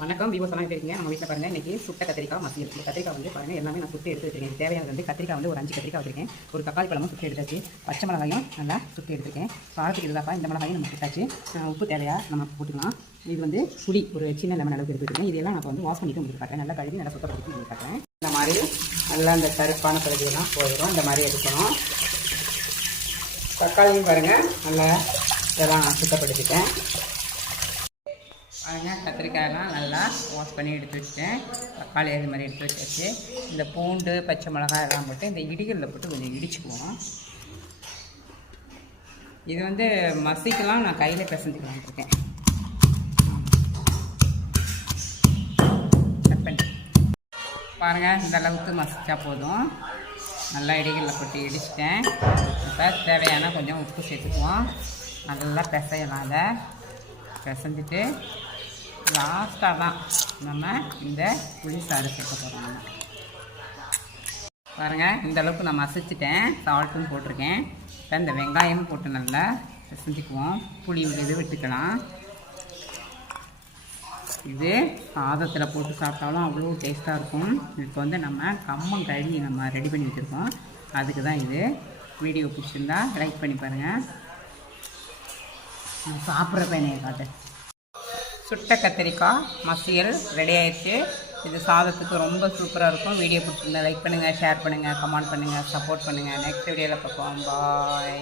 வணக்கம் விவோ சொன்னாங்க இருக்கீங்க. நம்ம வீட்டில் பாருங்கள் இன்றைக்கி சுட்ட கத்திரிக்காய் மசியல். இந்த கத்திரிக்காய் வந்து பாருங்கள் எல்லாமே நான் சுட்டு எடுத்து வச்சுருக்கேன். தேவையானது வந்து கத்திரிக்காய் வந்து ஒரு 5 கத்திரிக்காய் வச்சுருக்கேன். ஒரு தக்காளி பழமும் சுட்டு எடுத்தாச்சு. பச்சை மிளகாயும் நல்லா சுட்டு எடுத்துருக்கேன். சாதத்துக்கு இதுதாப்பா இந்த மிளகாயும் நம்ம சுட்டாச்சு. உப்பு தேவையா நம்ம போட்டுக்கலாம். இது வந்து புளி ஒரு சின்ன லெமன் அளவுக்கு எடுத்துருக்கேன். இதெல்லாம் நான் வந்து வாஷ் பண்ணிட்டு உங்களுக்கு காட்டுறேன். நல்லா கழுவி நல்லா சுத்தப்படுத்தி உங்களுக்கு காட்டுறேன். இந்த மாதிரி நல்லா அந்த கருப்பான பகுதியெல்லாம் போயிடும். இந்த மாதிரி எடுக்கணும். தக்காளியும் பாருங்கள் நல்லா இதெல்லாம் சுத்தப்படுத்திட்டேன். பாருங்கள் கத்திரிக்காயெல்லாம் நல்லா வாஷ் பண்ணி எடுத்து வச்சுட்டேன். தக்காளி அது மாதிரி எடுத்து வச்சாச்சு. இந்த பூண்டு பச்சை மிளகாய் எல்லாம் போட்டு இந்த இடிகளில் போட்டு கொஞ்சம் இடிச்சுக்குவோம். இது வந்து மசிக்கலாம் நான் கையில் பிசைஞ்சுக்கலான்னு இருக்கேன். பாருங்கள் இந்த அளவுக்கு மசிச்சா போதும். நல்லா இடிகளில் போட்டு இடிச்சிட்டேன். இப்போ தேவையான கொஞ்சம் உப்பு சேர்த்துக்குவோம். நல்லா பிசையலாம். அதை பிசைஞ்சிட்டு லாஸ்ட்டாக தான் நம்ம இந்த புளி சாறு சேர்க்க போகிறோம். நம்ம பாருங்கள் இந்த அளவுக்கு நான் மசிச்சிட்டேன். சால்ட்டும் போட்டிருக்கேன். இப்போ இந்த வெங்காயமும் போட்டு நல்லா பிசைஞ்சிக்குவோம். புளி இது விட்டுக்கலாம். இது சாதத்தில் போட்டு சாப்பிட்டாலும் அவ்வளோ டேஸ்ட்டாக இருக்கும். இப்போ வந்து நம்ம கம்மங்கழி நம்ம ரெடி பண்ணி வச்சுருக்கோம். அதுக்கு தான் இது. வீடியோ பிடிச்சிருந்தா லைக் பண்ணி பாருங்கள். சாப்பிட்ற பையனையை காட்டு. சுட்ட கத்திரிக்காய் மசியல் ரெடி ஆயிடுச்சு. இது சாதத்துக்கு ரொம்ப சூப்பராக இருக்கும். வீடியோ பிடிச்சிருந்தா லைக் பண்ணுங்கள், ஷேர் பண்ணுங்கள், கமெண்ட் பண்ணுங்கள், சப்போர்ட் பண்ணுங்கள். நெக்ஸ்ட் வீடியோவில் பார்ப்போம். பாய்.